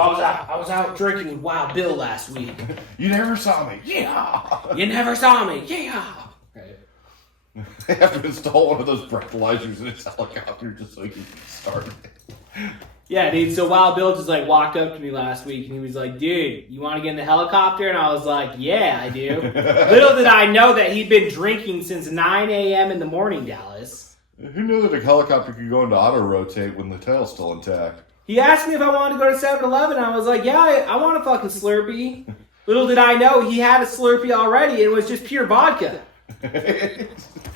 So I was out drinking with Wild Bill last week. You never saw me. Yeah. You never saw me. Yeah. Right. They have to install one of those breathalyzers in his helicopter just so he can start it. Yeah, dude. So Wild Bill just like walked up to me last week and he was like, dude, you want to get in the helicopter? And I was like, yeah, I do. Little did I know that he'd been drinking since 9 a.m. in the morning, Dallas. Who knew that a helicopter could go into auto-rotate when the tail's still intact? He asked me if I wanted to go to 7-Eleven. I was like, yeah, I want a fucking Slurpee. Little did I know he had a Slurpee already and it was just pure vodka.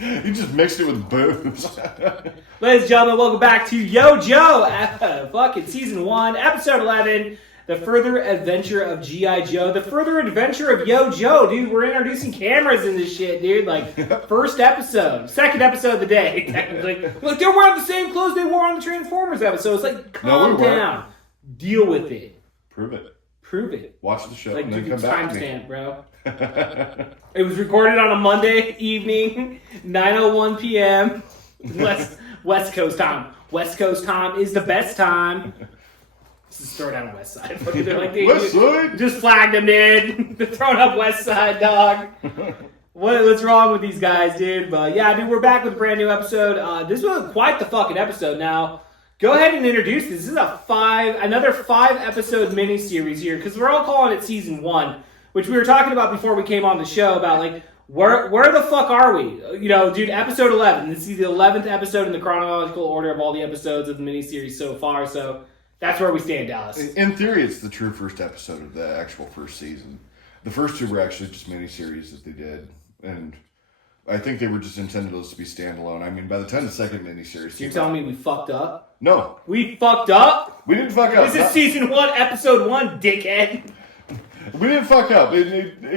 You just mixed it with booze. Ladies and gentlemen, welcome back to Yo Joe, fucking season 1, episode 11, the further adventure of G.I. Joe, the further adventure of Yo Joe, dude. We're introducing cameras in this shit, dude. Like, first episode, second episode of the day, technically. Look, they're wearing the same clothes they wore on the Transformers episode. It's like, calm down, deal with it, Prove it. prove it. Watch the show Like, and then dude, come back to me. timestamp, bro. It was recorded on a Monday evening, 9:01 p.m. West Coast time. West Coast time is the best time. This is throwing down West Side. They're like, dude, West Side? just flagged them, dude. They're throwing up West Side, dog. What's wrong with these guys, dude? But yeah, dude, we're back with a brand new episode. This was quite the fucking episode. Now, go ahead and introduce this. This is another 5-episode miniseries here, because we're all calling it season 1. Which we were talking about before we came on the show about, like, where the fuck are we? You know, dude, episode 11. This is the 11th episode in the chronological order of all the episodes of the miniseries so far, so that's where we stand, Dallas. In theory, it's the true first episode of the actual first season. The first two were actually just miniseries that they did, and I think they were just intended those to be standalone. I mean, by the time the second miniseries... You're telling me we fucked up? No. We fucked up? We didn't fuck up. This is season 1, episode 1, dickhead. We didn't fuck up.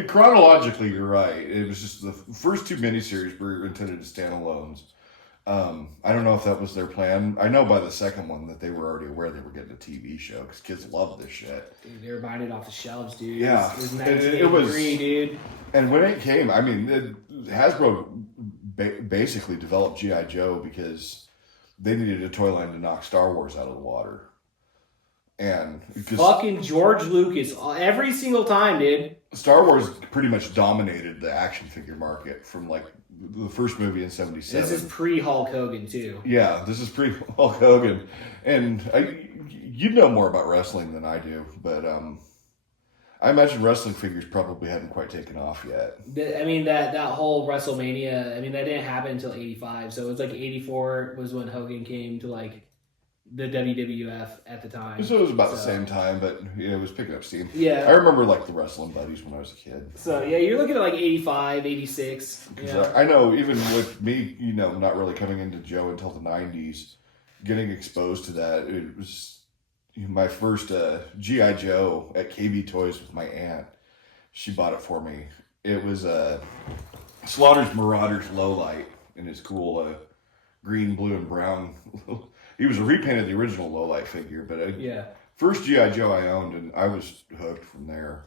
Chronologically, you're right. It was just the first two miniseries were intended as standalones. I don't know if that was their plan. I know by the second one that they were already aware they were getting a TV show because kids love this shit. Dude, they were buying it off the shelves, dude. Yeah. It was 1983, dude. And when it came, I mean, Hasbro basically developed G.I. Joe because they needed a toy line to knock Star Wars out of the water. And fucking George Lucas, every single time, dude. Star Wars pretty much dominated the action figure market from like the first movie in '77. This is pre-Hulk Hogan too. Yeah, this is pre-Hulk Hogan, and you know more about wrestling than I do, but I imagine wrestling figures probably hadn't quite taken off yet. I mean that whole WrestleMania. I mean that didn't happen until '85, so it was like '84 was when Hogan came to like the WWF at the time. So it was about the same time, but yeah, it was picking up steam. Yeah. I remember like the Wrestling Buddies when I was a kid. So yeah, you're looking at like 85, 86. Yeah. I know even with me, you know, not really coming into Joe until the 90s, getting exposed to that, it was my first G.I. Joe at KB Toys with my aunt. She bought it for me. It was Slaughter's Marauders Lowlight in his cool green, blue, and brown. He was a repaint of the original Lowlight figure, but first G.I. Joe I owned, and I was hooked from there.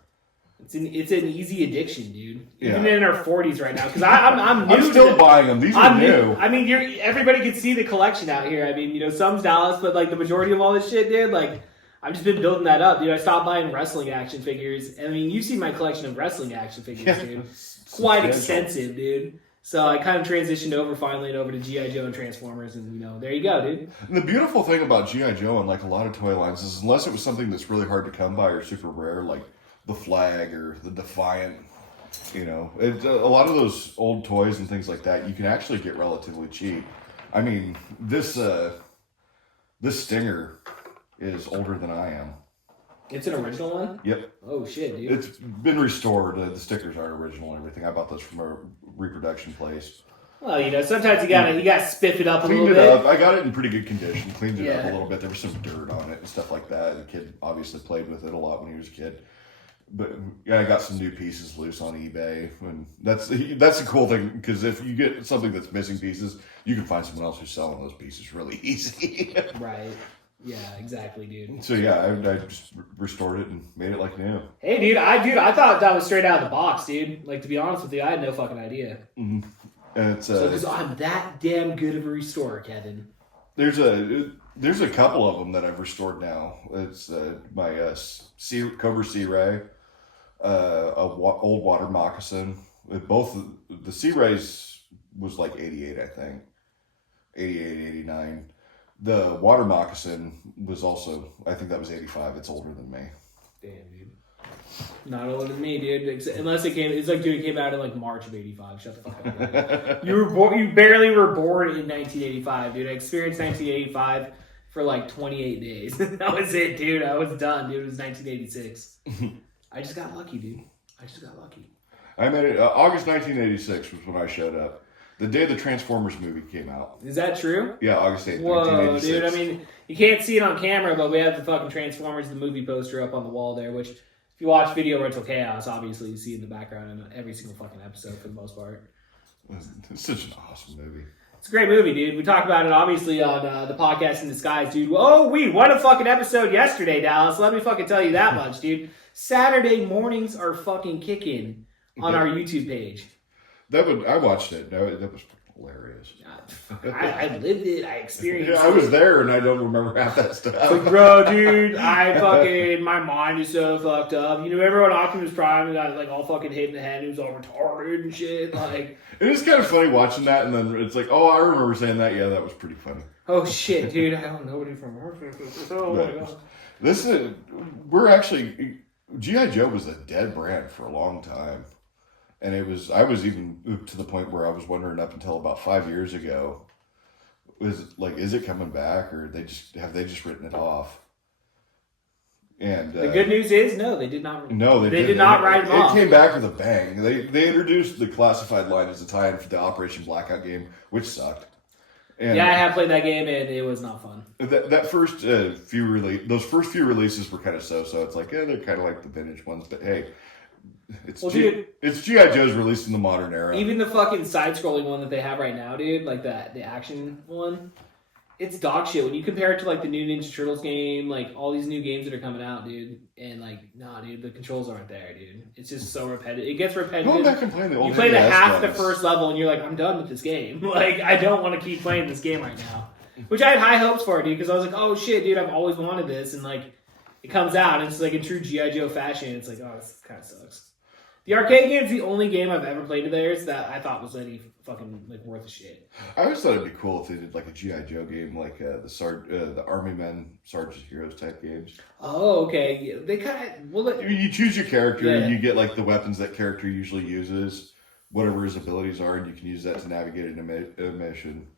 It's an easy addiction, dude. Even in our 40s right now, because I'm new. I'm still buying them. These are new. I mean, everybody can see the collection out here. I mean, you know, some's Dallas, but like the majority of all this shit, dude, like I've just been building that up, dude. I stopped buying wrestling action figures. I mean, you see my collection of wrestling action figures, dude. Quite extensive, dude. So I kind of transitioned over to G.I. Joe and Transformers, and, you know, there you go, dude. And the beautiful thing about G.I. Joe and, like, a lot of toy lines is unless it was something that's really hard to come by or super rare, like the Flag or the Defiant, you know, a lot of those old toys and things like that, you can actually get relatively cheap. I mean, this Stinger is older than I am. It's an original one? Yep. Oh, shit, dude. It's been restored. The stickers aren't original and everything. I bought those from a reproduction place. Well, you know, sometimes you gotta spiff it up a little bit. Cleaned it up. I got it in pretty good condition. Cleaned it up a little bit. There was some dirt on it and stuff like that. The kid obviously played with it a lot when he was a kid. But yeah, I got some new pieces loose on eBay, and that's the cool thing, because if you get something that's missing pieces, you can find someone else who's selling those pieces really easy. Right. Yeah, exactly, dude. So yeah, I just restored it and made it like new. Hey, dude, I thought that was straight out of the box, dude. Like, to be honest with you, I had no fucking idea. Mm-hmm. And it's because I'm that damn good of a restorer, Kevin. There's a couple of them that I've restored now. It's my Cobra Sea Ray, old water moccasin. Both the Sea Rays was like 88, I think, 88, 89. The water moccasin was also, I think that was 85. It's older than me. Damn, dude. Not older than me, dude. Unless it came, it's like, dude, it came out in like March of '85. Shut the fuck up. Dude. You barely were born in 1985, dude. I experienced 1985 for like 28 days. That was it, dude. I was done, dude. It was 1986. I just got lucky, dude. I just got lucky. I met it. August 1986 was when I showed up. The day the Transformers movie came out. Is that true? Yeah, August 8th, Whoa, 1986. dude. I mean, you can't see it on camera, but we have the fucking Transformers, the movie poster up on the wall there, which, if you watch Video Rental Chaos, obviously you see in the background in every single fucking episode for the most part. It's such an awesome movie. It's a great movie, dude. We talked about it, obviously, on the podcast In Disguise, dude. Oh, what a fucking episode yesterday, Dallas. Let me fucking tell you that much, dude. Saturday mornings are fucking kicking on our YouTube page. I watched it. That was hilarious. I lived it. I experienced it. I was there and I don't remember half that stuff. Like, bro, dude, my mind is so fucked up. You know, everyone Optimus Prime got like all fucking hit in the head. He was all retarded and shit. Like, it is kind of funny watching that, and then it's like, oh, I remember saying that. Yeah, that was pretty funny. Oh shit, dude, I don't know nobody from Oh my god. We're actually G.I. Joe was a dead brand for a long time. And I was even to the point where I was wondering up until about 5 years ago, is it coming back, or have they just written it off? And the good news is, no, they did not. No, they did not write them off. It came back with a bang. They introduced the classified line as a tie-in for the Operation Blackout game, which sucked. And yeah, I have played that game, and it was not fun. That first those first few releases were kind of so. It's like, yeah, they're kind of like the vintage ones, but hey. It's G.I. Joe's released in the modern era. Even the fucking side-scrolling one that they have right now, dude, like the action one, it's dog shit. When you compare it to like the new Ninja Turtles game, like all these new games that are coming out, dude, and like, nah, dude, the controls aren't there, dude. It's just so repetitive. It gets repetitive. Going back and playing the old You play NES half ones. the first level, and you're like, I'm done with this game. Like, I don't want to keep playing this game right now. Which I had high hopes for, dude, because I was like, oh shit, dude, I've always wanted this, and like, it comes out, and it's like in true G.I. Joe fashion. It's like, oh, this kind of sucks. The arcade game is the only game I've ever played of theirs that I thought was any fucking like worth a shit. I always thought it'd be cool if they did like a G.I. Joe game, like the Army Men, Sergeant Heroes type games. Oh, okay. Yeah, they kind of You choose your character, Yeah. and you get like the weapons that character usually uses, whatever his abilities are, and you can use that to navigate a mission.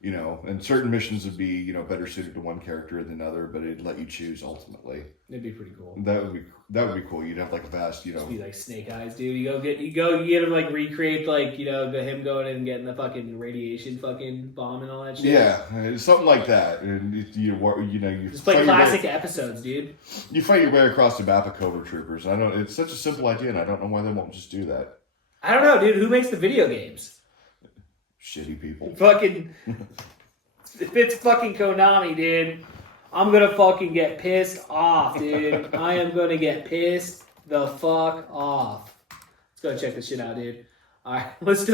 You know, and certain missions would be, you know, better suited to one character than another, but it'd let you choose ultimately. It'd be pretty cool. That would be cool. You'd have like a vast, you know. It'd be like Snake Eyes, dude. You get him like recreate like, you know, him going and getting the fucking radiation fucking bomb and all that shit. Yeah, something like that. And you Just play classic episodes, dude. You fight your way across the map of Cobra Troopers. It's such a simple idea, and I don't know why they won't just do that. I don't know, dude. Who makes the video games? Shitty people. Fucking, if it's fucking Konami, dude, I'm gonna fucking get pissed off, dude. I am gonna get pissed the fuck off. Let's go check this shit out, dude. All right, list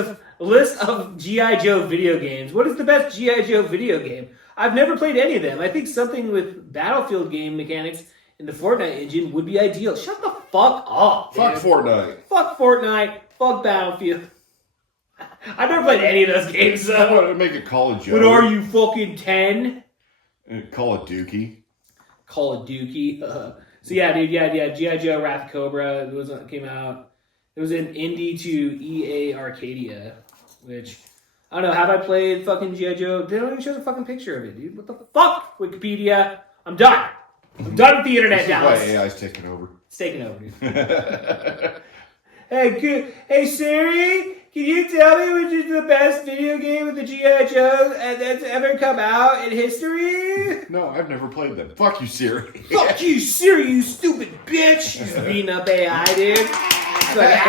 of G.I. Joe video games. What is the best G.I. Joe video game? I've never played any of them. I think something with Battlefield game mechanics in the Fortnite engine would be ideal. Shut the fuck up, dude. Fuck Fortnite. Fuck Fortnite. Fuck Battlefield. I've never played any of those games, I so. want to make a Call of Joe. What are you, fucking 10? Call of Dookie. Call of Dookie. So yeah, dude, yeah. G.I. Joe, Wrath of Cobra, came out. It was an indie to EA Arcadia, which, I don't know, have I played fucking G.I. Joe? They don't even show the fucking picture of it, dude. What the fuck? Wikipedia. I'm done. I'm done with the internet, This is Dallas. why AI's taking over. It's taking over, dude. Hey Siri, can you tell me which is the best video game with the G.I. Joe that's ever come out in history? No, I've never played them. Fuck you, Siri. Fuck you, Siri, you stupid bitch! She's beating up AI, dude. It's like,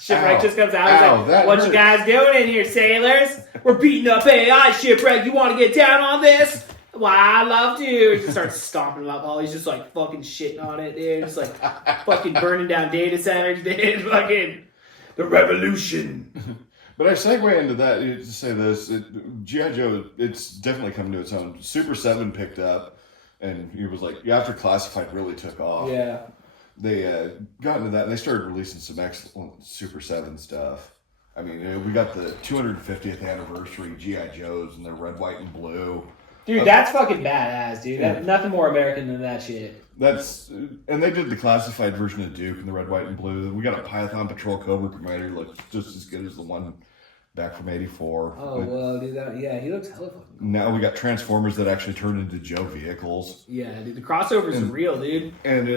Shipwreck just comes out. He's like, what you guys doing in here, sailors? We're beating up AI, Shipwreck. You want to get down on this? Why, I love to. He just starts stomping him up. All he's just like fucking shitting on it, dude. Just like fucking burning down data centers, dude. Fucking the revolution. But I segue into that to say this: GI Joe, it's definitely coming to its own. Super 7 picked up, and it was like after Classified really took off. Yeah. They got into that, and they started releasing some excellent Super 7 stuff. I mean, we got the 250th anniversary GI Joes, and they're red, white, and blue. Dude, that's fucking badass, dude. Nothing more American than that shit. And they did the Classified version of Duke in the red, white, and blue. We got a Python Patrol Cobra Commander, looks just as good as the one back from '84. Oh, well, dude, he looks hella fucking cool. Now we got Transformers that actually turn into Joe vehicles. Yeah, dude, the crossovers are real, dude. And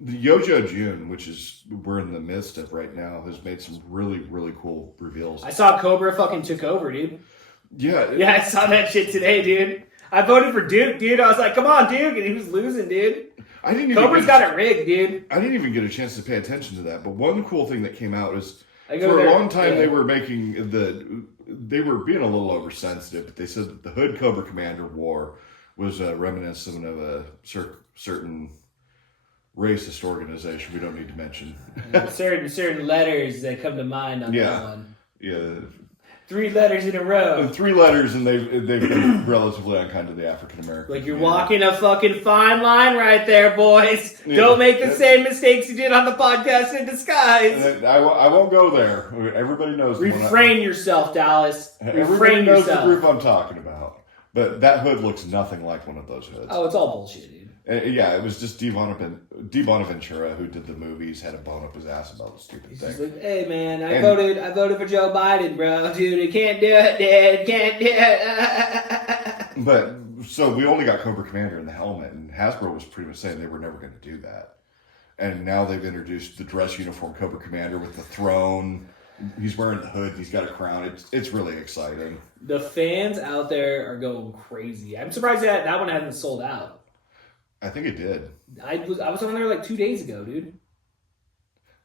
the Yojo June, which is we're in the midst of right now, has made some really, really cool reveals. I saw Cobra fucking took over, dude. Yeah. Yeah, I saw that shit today, dude. I voted for Duke, dude. I was like, come on, Duke. And he was losing, dude. Cobra's got it rigged, dude. I didn't even get a chance to pay attention to that. But one cool thing that came out is for a long time they were making they were being a little oversensitive, but they said that the Hood Cobra Commander War was reminiscent of a certain racist organization we don't need to mention. certain letters that come to mind on that one. Yeah. 3 letters in a row. 3 letters, and they've been relatively unkind to the African American. Like you're walking a fucking fine line right there, boys. Yeah. Don't make the same mistakes you did on the podcast in disguise. I won't go there. Everybody knows. Refrain yourself, Dallas. Everybody knows the group I'm talking about. But that hood looks nothing like one of those hoods. Oh, it's all bullshit, dude. Yeah, it was just Dee Bonaventura who did the movies, had a bone up his ass about the stupid thing. He's like, hey man, I voted for Joe Biden, bro. Dude, he can't do it, dude. Can't do it. But so we only got Cobra Commander in the helmet, and Hasbro was pretty much saying they were never going to do that. And now they've introduced the dress uniform Cobra Commander with the throne. He's wearing the hood. He's got a crown. It's really exciting. The fans out there are going crazy. I'm surprised that one hasn't sold out. I think it did. I was on there like 2 days ago, dude.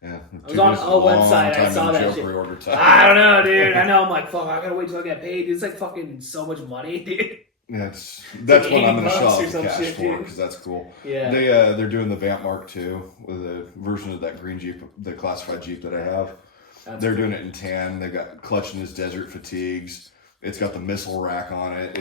Yeah. I was on a website. I saw that shit. I don't know, dude. I know. I'm like, fuck. I gotta wait till I get paid. It's like fucking so much money, dude. Yeah, that's what I'm gonna show off the cash for because that's cool. Yeah. They're doing the Vamp Mark II with a version of that green Jeep, the classified Jeep that I have. They're doing it in tan. They got Clutch in his desert fatigues. It's got the missile rack on it.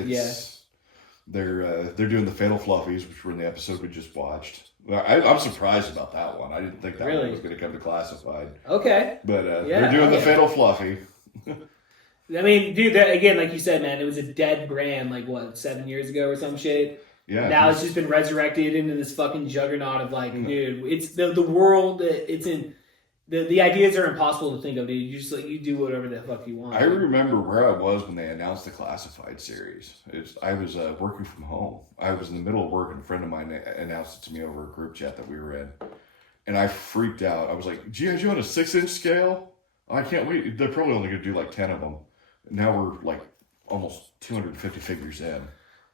They're doing the Fatal Fluffies, which were in the episode we just watched. I'm surprised about that one. I didn't think that one was going to come to classified. Okay. But they're doing the Fatal Fluffy. I mean, dude, again, like you said, man, it was a dead brand, like, 7 years ago or some shit? Yeah. Now it's just been resurrected into this fucking juggernaut of, like, dude, it's the world that it's in. The ideas are impossible to think of, dude. You just you do whatever the fuck you want. I remember where I was when they announced the Classified series. I was working from home. I was in the middle of work, and a friend of mine announced it to me over a group chat that we were in, and I freaked out. I was like, "G.I. Joe on a 6-inch scale? Oh, I can't wait. They're probably only going to do like 10 of them." Now we're like almost 250 figures in.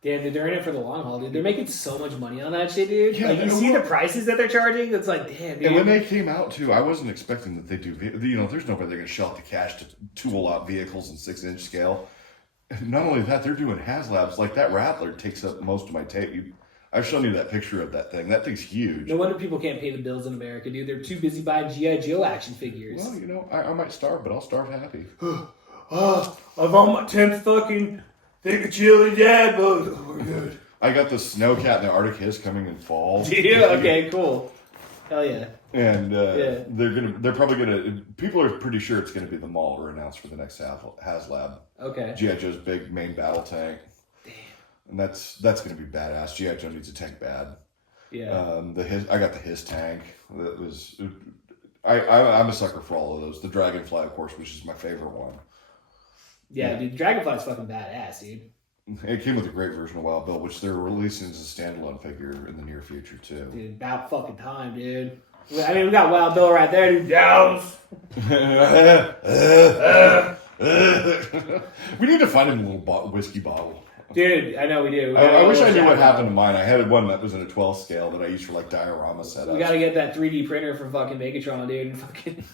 Damn, dude, they're in it for the long haul, dude. They're making so much money on that shit, dude. Yeah, like, you see the prices that they're charging? It's like, damn, dude. And when they came out, too, I wasn't expecting that they do... there's nobody they're going to shell out the cash to tool out vehicles in 6-inch scale. And not only that, they're doing HasLabs. Like, that Rattler takes up most of my tape. I've shown you that picture of that thing. That thing's huge. No wonder people can't pay the bills in America, dude. They're too busy buying G.I. Joe action figures. Well, I might starve, but I'll starve happy. I've on my 10th fucking thing of chili, Dad, but we're good. I got the Snowcat and the Arctic Hiss coming in fall. Yeah, okay, cool. Hell yeah. And they're probably gonna. People are pretty sure it's gonna be the Mauler announced for the next HasLab. Okay. G.I. Joe's big main battle tank. Damn. And that's gonna be badass. G.I. Joe needs a tank bad. Yeah. I got the Hiss tank. That was. I'm a sucker for all of those. The Dragonfly, of course, which is my favorite one. Yeah, dude, Dragonfly's fucking badass, dude. It came with a great version of Wild Bill, which they're releasing as a standalone figure in the near future, too. Dude, about fucking time, dude. I mean, we got Wild Bill right there, dude. Downs. We need to find him a little whiskey bottle. Dude, I know we do. I wish I knew what happened to mine. I had one that was in a 12 scale that I used for like diorama setups. We gotta get that 3D printer for fucking Megatron, dude, and fucking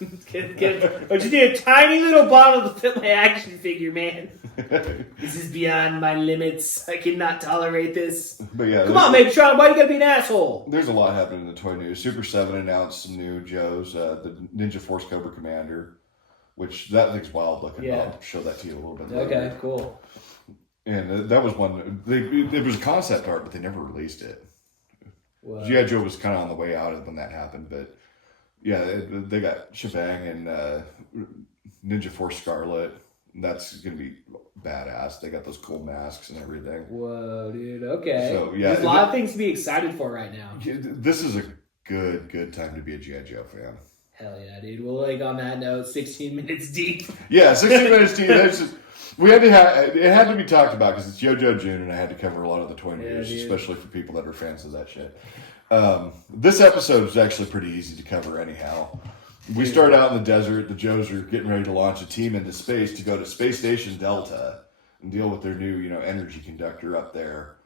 get but you need a tiny little bottle to fit my action figure, man. This is beyond my limits. I cannot tolerate this. But yeah, come on, Megatron, why you gotta be an asshole? There's a lot happening in the toy news. Super 7 announced some new Joes, the Ninja Force Cobra Commander. which that thing's wild looking. Yeah. I'll show that to you a little bit later. Okay, cool. And that was one. It was concept art, but they never released it. Wow. G.I. Joe was kind of on the way out when that happened, but yeah, they got Shebang and Ninja Force Scarlet. That's gonna be badass. They got those cool masks and everything. Whoa, dude. Okay. So yeah, There's a lot of things to be excited for right now. This is a good time to be a G.I. Joe fan. Hell yeah, dude. Well, like on that note, 16 minutes deep. Yeah, 16 minutes deep. We had to it had to be talked about because it's JoJo June, and I had to cover a lot of the toy news, especially for people that are fans of that shit. This episode is actually pretty easy to cover anyhow. We start out in the desert. The Joes are getting ready to launch a team into space to go to Space Station Delta and deal with their new, energy conductor up there.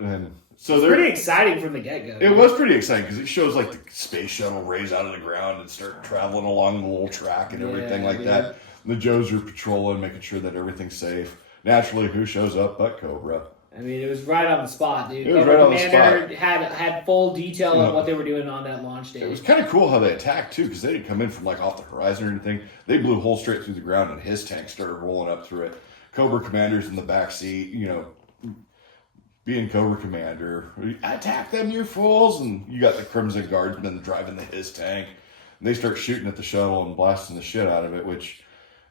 And so it's pretty exciting from the get-go. It was pretty exciting because it shows like the space shuttle raise out of the ground and start traveling along the little track and everything like that. The Joes are patrolling, making sure that everything's safe. Naturally, who shows up but Cobra? I mean, it was right on the spot, dude. It was right on the Commander had full detail of what they were doing on that launch day. It was kind of cool how they attacked too, because they didn't come in from like off the horizon or anything. They blew a hole straight through the ground, and his tank started rolling up through it. Cobra Commander's in the back seat, being Cobra Commander. Attack them, you fools! And you got the Crimson Guardsmen driving his tank. And they start shooting at the shuttle and blasting the shit out of it, which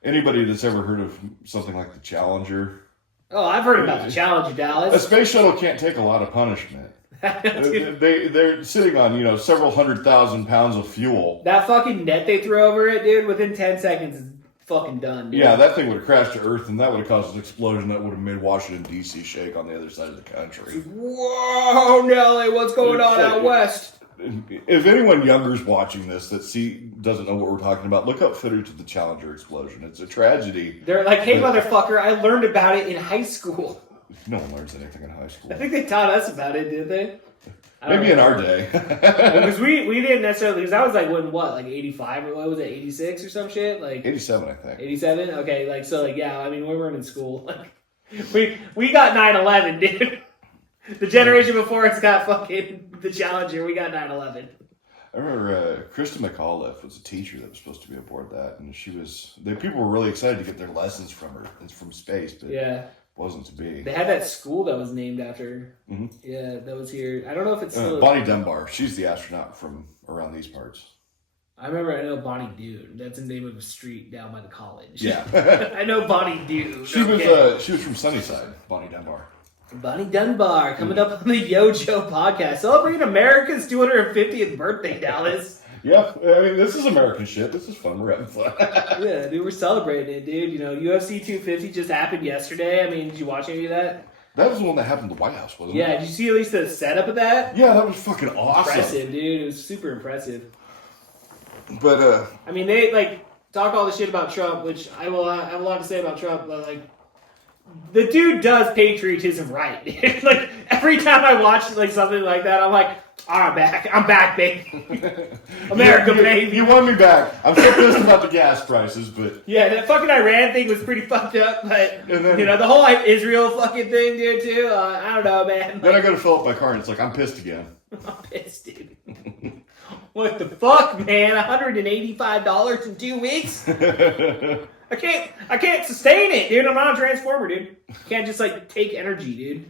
anybody that's ever heard of something like the Challenger. Oh, I've heard about the Challenger, Dallas. A space shuttle can't take a lot of punishment. They're sitting on, several 100,000 pounds of fuel. That fucking net they threw over it, dude, within 10 seconds is fucking done, dude. Yeah, that thing would have crashed to Earth, and that would have caused an explosion that would have made Washington, D.C. shake on the other side of the country. Whoa, Nelly, what's going on out west? If anyone younger is watching this that doesn't know what we're talking about, look up footage of the Challenger explosion. It's a tragedy. They're like, hey, motherfucker, I learned about it in high school. No one learns anything in high school. I think they taught us about it, didn't they? Maybe in our day. Because we didn't necessarily, because that was like 85 or what was it, 86 or some shit? Like 87, I think. 87? Okay, we weren't in school. We got 9/11, dude. The generation before us got fucking the Challenger. We got 9/11. I remember Krista McAuliffe was a teacher that was supposed to be aboard that, and people were really excited to get their lessons from her. It's from space, but it wasn't to be. They had that school that was named after her. Mm-hmm. Yeah, that was here. I don't know if it's still... Bonnie Dunbar. She's the astronaut from around these parts. I know Bonnie Dude. That's the name of a street down by the college. Yeah. I know Bonnie Dude. She was from Sunnyside, Bonnie Dunbar. Bonnie Dunbar coming up on the YoJo podcast, celebrating America's 250th birthday, Dallas. Yeah, I mean, this is American shit. This is fun. We're having fun. Yeah, dude, we're celebrating it, dude. UFC 250 just happened yesterday. I mean, did you watch any of that? That was the one that happened at the White House, wasn't it? Yeah, did you see at least the setup of that? Yeah, that was fucking awesome. Impressive, dude. It was super impressive. But, I mean, they, talk all the shit about Trump, which I will have a lot to say about Trump, but, the dude does patriotism right. Every time I watch, something like that, I'm like, I'm back, baby. America, baby. You won me back. I'm so pissed about the gas prices, but... Yeah, that fucking Iran thing was pretty fucked up, but, the whole Israel fucking thing, dude, too, I don't know, man. Then I go to fill up my car, and it's like, I'm pissed again. I'm pissed, dude. What the fuck, man? $185 in 2 weeks? I can't sustain it, dude. I'm not a transformer, dude. Can't just take energy, dude,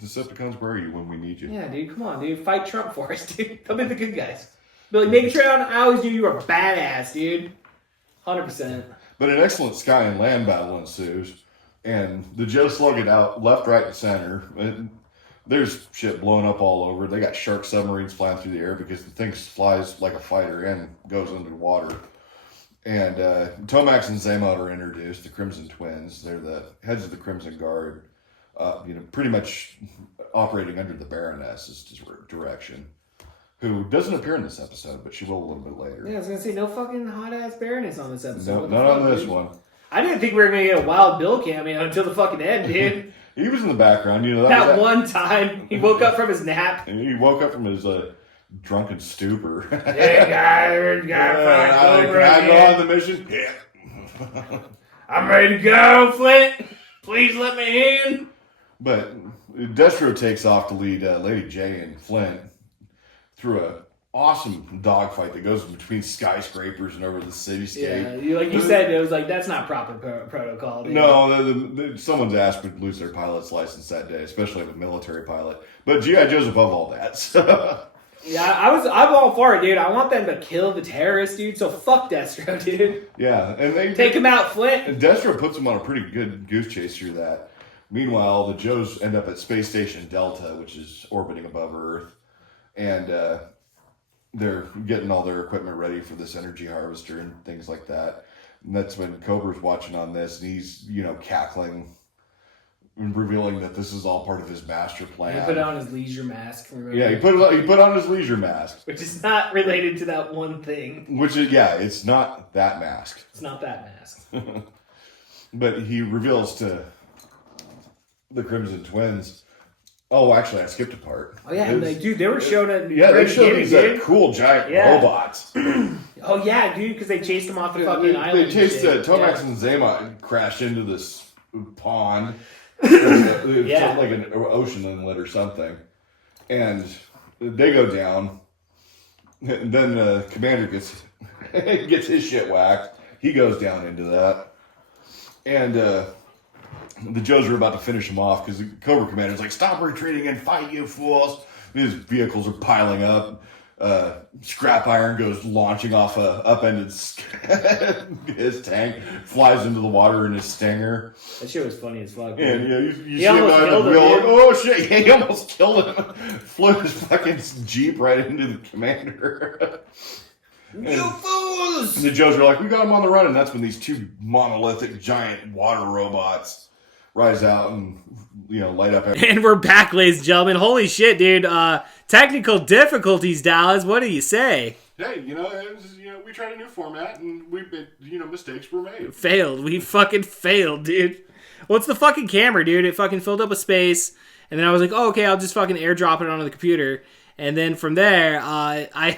Decepticons, where are you when we need you? Yeah, dude, come on, dude. Fight Trump for us, dude. They'll be the good guys. Be like, Megatron, I always knew you were a badass, dude. 100%. But an excellent sky and land battle ensues, and the Joe slug it out left, right, and center. And there's shit blowing up all over. They got shark submarines flying through the air because the thing flies like a fighter and goes under the water. And Tomax and Zaymot are introduced, the Crimson Twins. They're the heads of the Crimson Guard, pretty much operating under the Baroness's direction, who doesn't appear in this episode, but she will a little bit later. Yeah, I was going to say, no fucking hot-ass Baroness on this episode. No, not on this one. I didn't think we were going to get a Wild Bill cameo until the fucking end, dude. He was in the background, That one time, he woke up from his nap. He woke up from his drunken stupor. Hey, guys, can I go on the mission? Yeah. I'm ready to go, Flint. Please let me in. But Destro takes off to lead Lady J and Flint through a awesome dogfight that goes between skyscrapers and over the cityscape. Yeah, like you said, it was like that's not proper protocol. Dude. No, someone's ass would lose their pilot's license that day, especially a military pilot. But GI Joe's above all that. So. Yeah, I'm all for it, dude. I want them to kill the terrorists, dude. So fuck Destro, dude. Yeah, and they take him out, Flint. And Destro puts him on a pretty good goose chase through that. Meanwhile, the Joes end up at Space Station Delta, which is orbiting above Earth, and they're getting all their equipment ready for this energy harvester and things like that. And that's when Cobra's watching on this, and he's cackling. And revealing that this is all part of his master plan. He put on his leisure mask. Remember? Yeah, he put on his leisure mask, which is not related to that one thing. Which is it's not that mask. It's not that mask. But he reveals to the Crimson Twins. Oh, actually, I skipped a part. Oh yeah, they were showing it. Yeah, they showed these cool giant robots. Oh yeah, dude, because they chased them off the fucking island. They chased Tomax and Zema crashed into this pond. Like an ocean inlet or something, and they go down. And then the commander gets his shit whacked. He goes down into that, and the Joes are about to finish him off because the Cobra commander's like, "Stop retreating and fight, you fools!" His vehicles are piling up. Scrap Iron goes launching off a upended his tank, flies into the water in his Stinger. That shit was funny as fuck. And you see him behind the wheel, like, oh shit, he almost killed him. Flew his fucking Jeep right into the commander. You fools! The Joes are like, we got him on the run, and that's when these two monolithic giant water robots rise out and light up everything. And we're back, ladies and gentlemen. Holy shit, dude. Technical difficulties, Dallas. What do you say? Hey, we tried a new format and mistakes were made. Failed. We fucking failed, dude. Well, it's the fucking camera, dude. It fucking filled up with space. And then I was like, oh, okay, I'll just fucking airdrop it onto the computer. And then from there,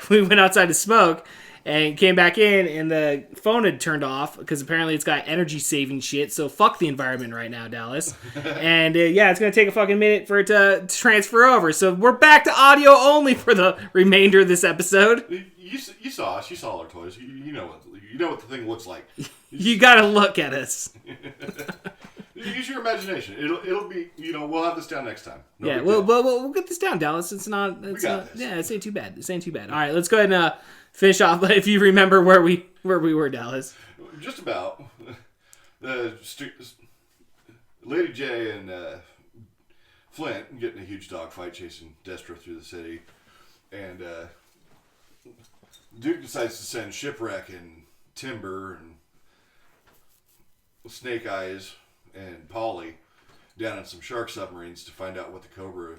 we went outside to smoke and came back in, and the phone had turned off because apparently it's got energy-saving shit, so fuck the environment right now, Dallas. And it's going to take a fucking minute for it to transfer over. So we're back to audio only for the remainder of this episode. You saw us. You saw our toys. You know what the thing looks like. You got to look at us. Use your imagination. It'll be, we'll have this down next time. We'll get this down, Dallas. It's not, this ain't too bad. All right, let's go ahead and finish off. If you remember where we were, Dallas. Just about. Lady J and Flint getting a huge dogfight chasing Destro through the city. And Duke decides to send Shipwreck and Timber and Snake Eyes and Polly down in some shark submarines to find out what the Cobra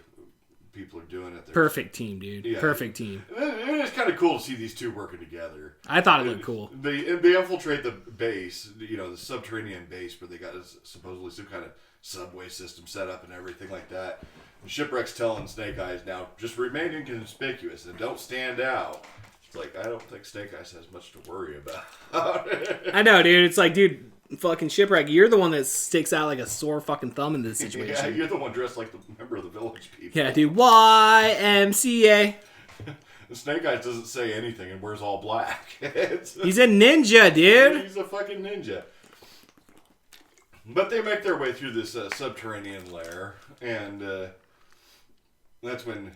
people are doing at their... Perfect team, dude. Yeah. Perfect team. It's kind of cool to see these two working together. I thought it looked cool. They infiltrate the base, the subterranean base where they got supposedly some kind of subway system set up and everything like that. And Shipwreck's telling Snake Eyes now, just remain inconspicuous and don't stand out. It's like, I don't think Snake Eyes has much to worry about. I know, dude. It's like, dude... Fucking Shipwreck, you're the one that sticks out like a sore fucking thumb in this situation. Yeah, you're the one dressed like the member of the Village People. Yeah, dude. YMCA. The Snake Eyes doesn't say anything and wears all black. He's a ninja, dude. He's a fucking ninja. But they make their way through this subterranean lair, and that's when,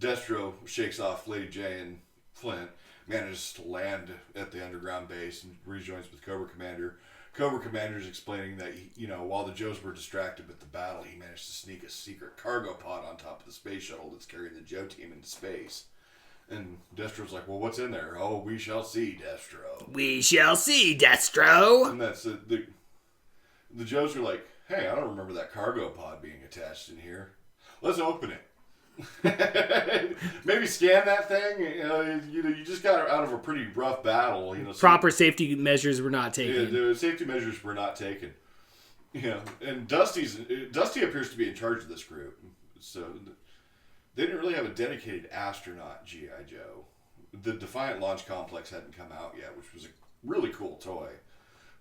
Destro shakes off Lady J and Flint, manages to land at the underground base and rejoins with Cobra Commander. Cobra Commander's explaining that, while the Joes were distracted with the battle, he managed to sneak a secret cargo pod on top of the space shuttle that's carrying the Joe team into space. And Destro's like, well, what's in there? Oh, we shall see, Destro. We shall see, Destro. And that's the Joes are like, hey, I don't remember that cargo pod being attached in here. Let's open it. Maybe scan that thing. You just got out of a pretty rough battle. Proper safety measures were not taken. Yeah, the safety measures were not taken. And Dusty appears to be in charge of this group. So they didn't really have a dedicated astronaut GI Joe. The Defiant Launch Complex hadn't come out yet, which was a really cool toy.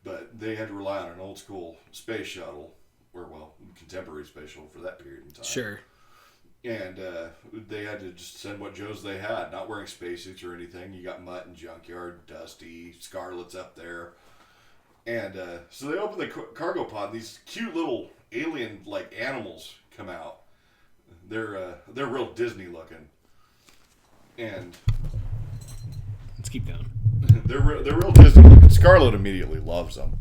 But they had to rely on an old school space shuttle, or contemporary space shuttle for that period in time. Sure. And they had to just send what Joes they had, not wearing spacesuits or anything. You got Mutt and Junkyard, Dusty, Scarlet's up there. And so they open the cargo pod, and these cute little alien-like animals come out. They're real Disney looking. And let's keep going. They're real Disney looking. Scarlet immediately loves them.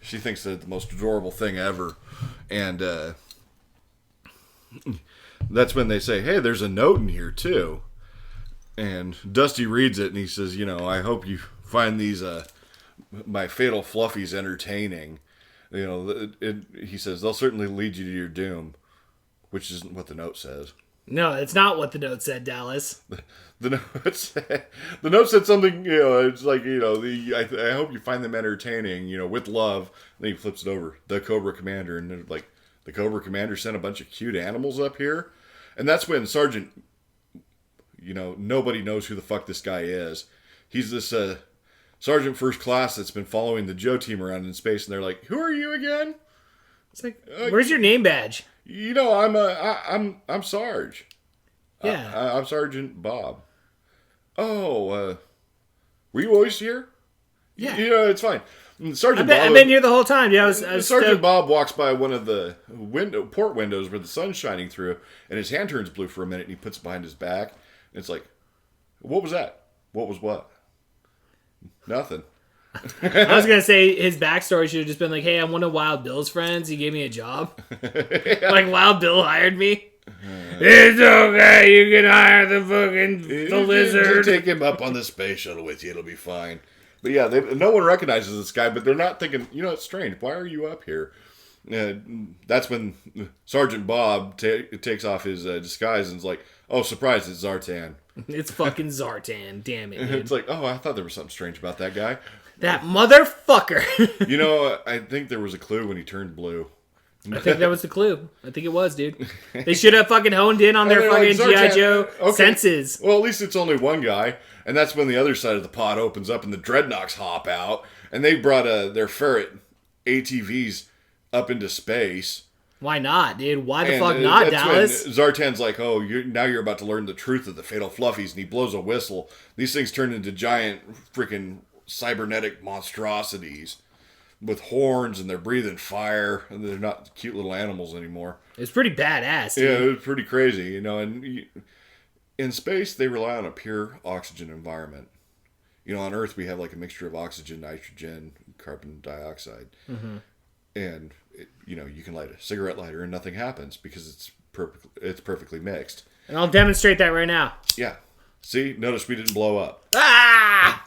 She thinks they're the most adorable thing ever. And that's when they say, hey, there's a note in here, too. And Dusty reads it, and he says, I hope you find these, my fatal fluffies entertaining. He says, they'll certainly lead you to your doom, which isn't what the note says. No, it's not what the note said, Dallas. The note said something, it's like, I hope you find them entertaining, with love. And then he flips it over, the Cobra Commander, and they're like, the Cobra Commander sent a bunch of cute animals up here. And that's when Sergeant, nobody knows who the fuck this guy is. He's this Sergeant First Class that's been following the Joe team around in space, and they're like, who are you again? It's like, where's your name badge? I'm Sarge. Yeah. I'm Sergeant Bob. Oh, were you always here? Yeah. It's fine. Sergeant Bob. I've been here the whole time. Yeah, Sergeant Bob walks by one of the port windows where the sun's shining through, and his hand turns blue for a minute, and he puts it behind his back. And it's like, what was that? What was what? Nothing. I was gonna say his backstory should have just been like, "Hey, I'm one of Wild Bill's friends. He gave me a job. Like Wild Bill hired me. It's okay. You can hire the lizard. Just take him up on the space shuttle with you. It'll be fine." But yeah, no one recognizes this guy, but they're not thinking, it's strange. Why are you up here? That's when Sergeant Bob takes off his disguise and is like, oh, surprise, it's Zartan. It's fucking Zartan. Damn it, dude. It's like, oh, I thought there was something strange about that guy. That motherfucker. I think there was a clue when he turned blue. I think that was the clue. I think it was, dude. They should have fucking honed in on their fucking G.I. Joe senses. Well, at least it's only one guy. And that's when the other side of the pod opens up and the Dreadnoks hop out. And they brought their ferret ATVs up into space. Why not, dude? Why the fuck not, Dallas? Zartan's like, oh, now you're about to learn the truth of the fatal fluffies. And he blows a whistle. These things turn into giant freaking cybernetic monstrosities with horns, and they're breathing fire, and they're not cute little animals anymore. It's pretty badass, dude. Yeah, it was pretty crazy, and in space, they rely on a pure oxygen environment. On Earth, we have like a mixture of oxygen, nitrogen, carbon dioxide. Mm-hmm. And, you can light a cigarette lighter and nothing happens because it's perfectly mixed. And I'll demonstrate that right now. Yeah. See? Notice we didn't blow up. Ah!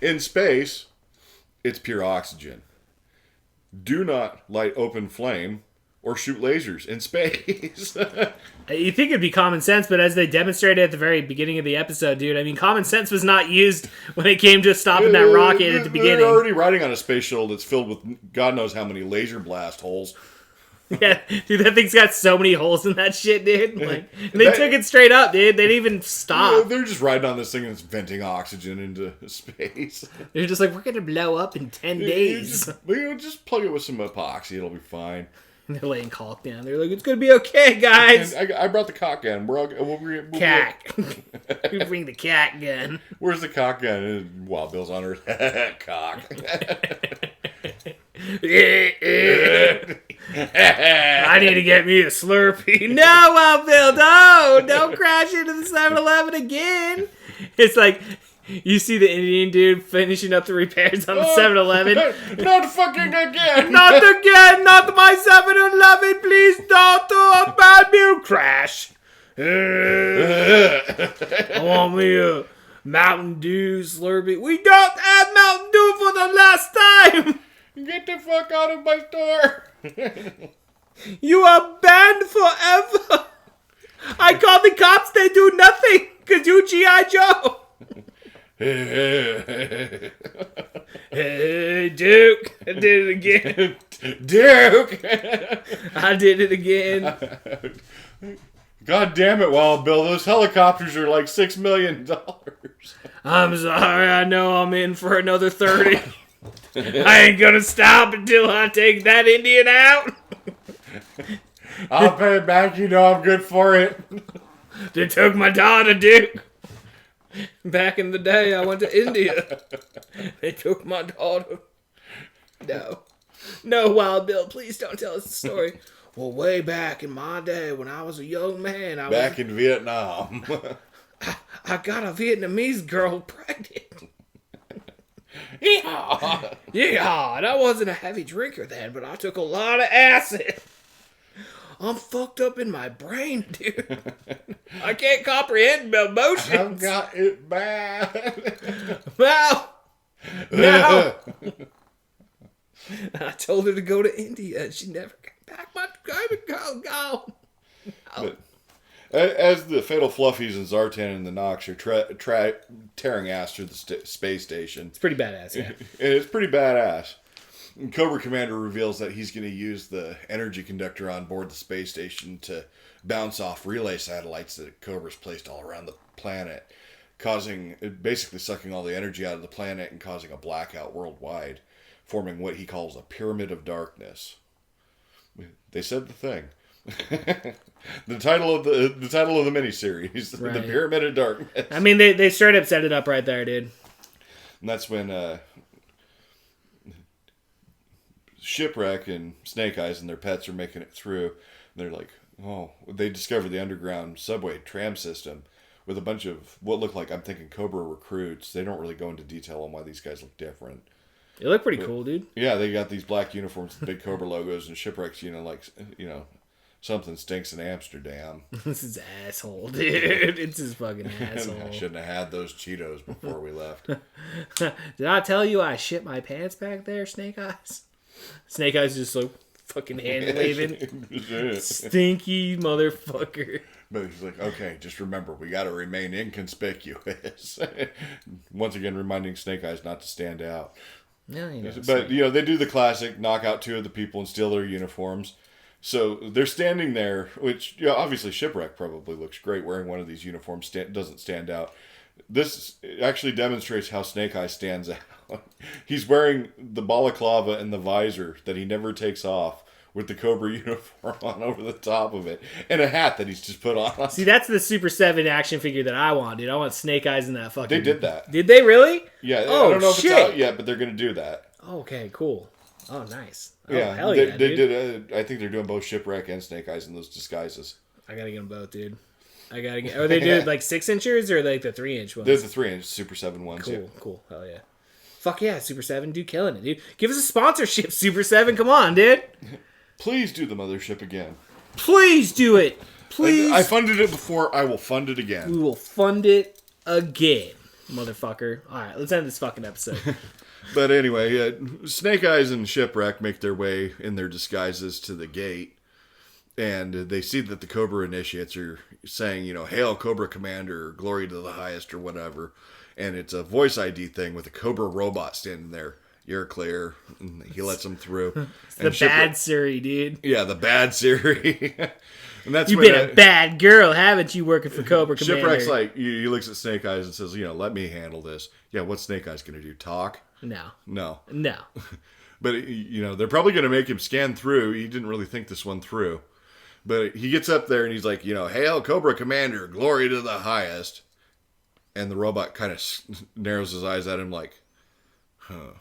In space, it's pure oxygen. Do not light open flame or shoot lasers in space. You think it'd be common sense, but as they demonstrated at the very beginning of the episode, dude, common sense was not used when it came to stopping that rocket at the beginning. They're already riding on a space shuttle that's filled with God knows how many laser blast holes. Yeah, dude, that thing's got so many holes in that shit, dude. They took it straight up, dude. They didn't even stop. They're just riding on this thing and it's venting oxygen into space. They're just like, we're going to blow up in 10 days. Just plug it with some epoxy. It'll be fine. And they're laying caulk down. They're like, it's going to be okay, guys. I brought the cock gun. Cat. You bring the cat gun. Where's the cock gun? Wild Bill's on Earth. Cock. I need to get me a Slurpee. No, Wild Bill, no! Don't crash into the 7-Eleven again. It's like, you see the Indian dude finishing up the repairs on the 7-Eleven. Not fucking again! Not again! Not my 7-Eleven! Please don't do a bad meal crash. I want me a Mountain Dew Slurpee. We don't have Mountain Dew for the last time! Get the fuck out of my store! You are banned forever! I call the cops, they do nothing! Cause you G.I. Joe! Hey, Duke! I did it again. Duke! I did it again. God damn it, Wild Bill. Those helicopters are like $6 million. I'm sorry, I know I'm in for another 30. I ain't gonna stop until I take that Indian out. I'll pay it back. You know I'm good for it. They took my daughter, dude. Back in the day, I went to India. They took my daughter. No, Wild Bill, please don't tell us the story. Well, way back in my day, when I was a young man, in Vietnam. I got a Vietnamese girl pregnant. Yeehaw. Yeah, and I wasn't a heavy drinker then, but I took a lot of acid. I'm fucked up in my brain, dude. I can't comprehend emotions. I've got it bad. Wow. No. I told her to go to India, and she never came back. My go. But as the Fatal Fluffies and Zartan and the Nox are tearing ass through the space station. It's pretty badass, yeah. And it's pretty badass. And Cobra Commander reveals that he's going to use the energy conductor on board the space station to bounce off relay satellites that Cobra's placed all around the planet, basically sucking all the energy out of the planet and causing a blackout worldwide, forming what he calls a pyramid of darkness. They said the thing. the title of the miniseries, right. The Pyramid of Darkness. I mean, they straight up set it up right there, dude. And that's when Shipwreck and Snake Eyes and their pets are making it through. And they're like, oh, they discover the underground subway tram system with a bunch of what look like, I'm thinking, Cobra recruits. They don't really go into detail on why these guys look different. They look pretty cool, dude. Yeah, they got these black uniforms with big Cobra logos, and Shipwreck's, something stinks in Amsterdam. This is asshole, dude. It's his fucking asshole. I shouldn't have had those Cheetos before we left. Did I tell you I shit my pants back there, Snake Eyes? Snake Eyes just like fucking hand waving. Stinky motherfucker. But he's like, okay, just remember, we got to remain inconspicuous. Once again, reminding Snake Eyes not to stand out. Yeah, but they do the classic, knock out two of the people and steal their uniforms. So they're standing there, which obviously Shipwreck probably looks great wearing one of these uniforms. Doesn't stand out. This actually demonstrates how Snake Eyes stands out. He's wearing the balaclava and the visor that he never takes off, with the Cobra uniform on over the top of it, and a hat that he's just put on. See, that's the Super 7 action figure that I want, dude. I want Snake Eyes in that fucking... They did that. Did they really? Yeah, oh, I don't know if shit. it's out yet, but they're going to do that. Okay, cool. Oh, nice. Oh, yeah, hell they dude. did. I think they're doing both Shipwreck and Snake Eyes in those disguises. I gotta get them both, dude. Are they doing like 6-inchers or like the 3-inch ones? They're the 3-inch Super 7 ones. Cool, yeah. cool. Hell yeah. Fuck yeah, Super 7, dude, killing it, dude. Give us a sponsorship, Super 7. Come on, dude. Please do the mothership again. Please do it. Please. I funded it before. I will fund it again. We will fund it again, motherfucker. All right, let's end this fucking episode. But anyway, Snake Eyes and Shipwreck make their way in their disguises to the gate. And they see that the Cobra initiates are saying, Hail Cobra Commander, glory to the highest, or whatever. And it's a voice ID thing with a Cobra robot standing there. You're clear. And he lets them through. The bad Siri, dude. Yeah, the bad Siri. And that's You've been a bad girl, haven't you, working for Cobra Commander? Shipwreck's like, he looks at Snake Eyes and says, let me handle this. Yeah, what's Snake Eyes going to do? Talk? No. But, they're probably going to make him scan through. He didn't really think this one through. But he gets up there and he's like, Hail Cobra Commander, glory to the highest. And the robot kind of narrows his eyes at him like, huh.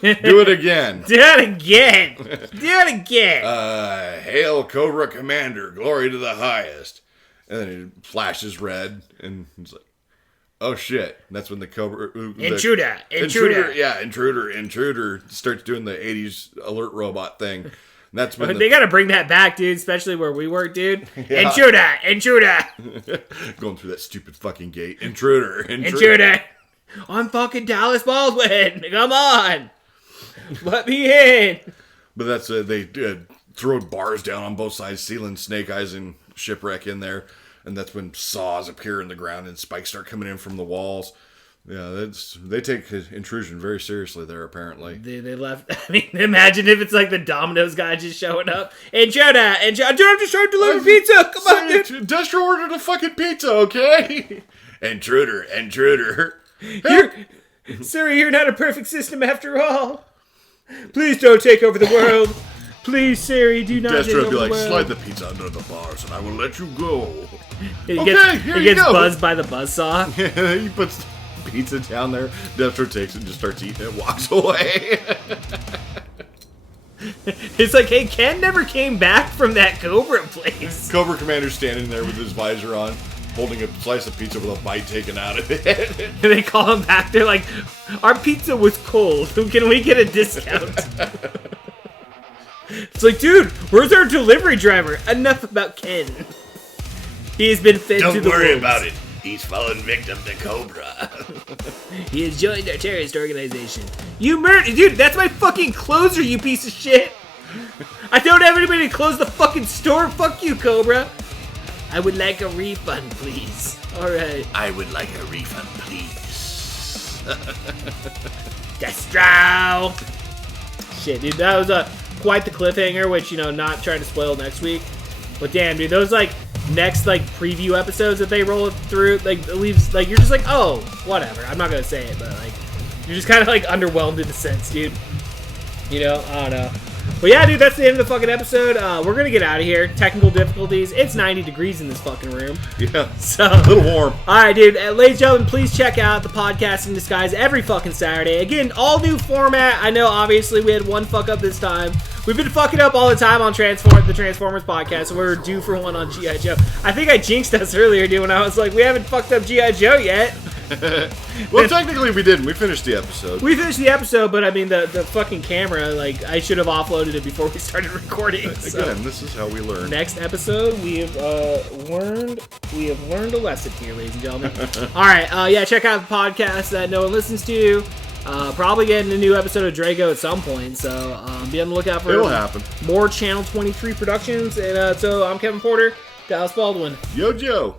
Do it again. Do it again. Do it again. Hail Cobra Commander, glory to the highest. And then it flashes red and he's like, oh shit. And that's when the Cobra... Intruder. Yeah, intruder starts doing the 80s alert robot thing. And that's when they gotta bring that back, dude, especially where we work, dude. Yeah. Intruder. Going through that stupid fucking gate. Intruder. I'm fucking Dallas Baldwin. Come on. Let me in. But that's they throw bars down on both sides, sealing Snake Eyes and Shipwreck in there. And that's when saws appear in the ground and spikes start coming in from the walls. Yeah, they take intrusion very seriously there, apparently. They left. I mean, imagine if it's like the Domino's guy just showing up. Intruder. Dude, I'm just trying to deliver pizza. Come on, dude. Just ordered a fucking pizza, okay? Intruder. Siri, you're not a perfect system after all. Please don't take over the world. Please, Siri, do not take Destro over would be the like, world. slide the pizza under the bars and I will let you go. He Okay, gets, here he you gets go. buzzed by the buzzsaw. He puts the pizza down there. Destro takes it and just starts eating it and walks away. It's like, hey, Ken never came back from that Cobra place. Cobra Commander's standing there with his visor on, holding a slice of pizza with a bite taken out of it. And they call him back. They're like, our pizza was cold. Can we get a discount? It's like, dude, where's our delivery driver? Enough about Ken. He has been fed to Don't the worry wolves. about it. He's fallen victim to Cobra. He has joined our terrorist organization. You murdered, dude. That's my fucking closer, you piece of shit. I don't have anybody to close the fucking store. Fuck you, Cobra. I would like a refund, please. All right, I would like a refund, please. Destro. Shit, dude, that was quite the cliffhanger. Which, you know, not trying to spoil next week, but damn, dude, those like next like preview episodes that they roll through, like it leaves like you're just like, oh, whatever. I'm not gonna say it, but like you're just kind of like underwhelmed in a sense, dude. You know, I don't know. But yeah, dude, that's the end of the fucking episode. We're gonna get out of here. Technical difficulties. It's 90 degrees in this fucking room. Yeah, So a little warm. Alright, dude. Ladies and gentlemen, please check out the Podcast in Disguise every fucking Saturday. Again, all new format. I know, obviously, we had one fuck up this time. We've been fucking up all the time on the Transformers podcast, so we're due for one on G.I. Joe. I think I jinxed us earlier, dude, when I was like, we haven't fucked up G.I. Joe yet. Well, technically we didn't. We finished the episode. We finished the episode, but I mean, the fucking camera, like, I should have offloaded it before we started recording. So. Again, this is how we learn. Next episode, we have learned a lesson here, ladies and gentlemen. All right, yeah, check out the podcast that no one listens to. Probably getting a new episode of Drago at some point, so be on the lookout for It'll happen. more Channel 23 productions. And so I'm Kevin Porter, Dallas Baldwin. Yo, Joe.